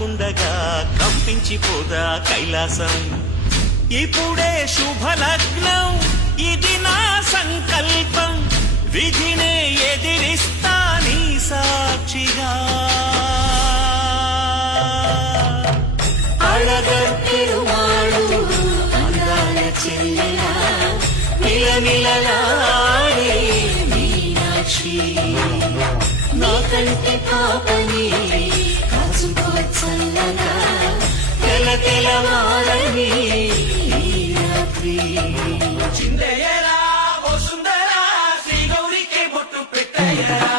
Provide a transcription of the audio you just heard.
కాచుకుండగా కంపించిపోదా కైలాసం. ఇప్పుడే శుభలగ్నం, ఇది నా సంకల్పం, విధినే ఎదిరిస్తా నీ సాక్షిగా. అళగర్తిరుమాళు అందాల చెల్లెలా నిలనిలలాడే మీనాక్షి, నీ కంటి పాపని కాచుకో చల్లగా తెల తెలవారని ఈ రాత్రి. చిందయ్యరా ఓ సుందరా, శ్రీ గౌరికి బొట్టు పెట్టయ్యరా.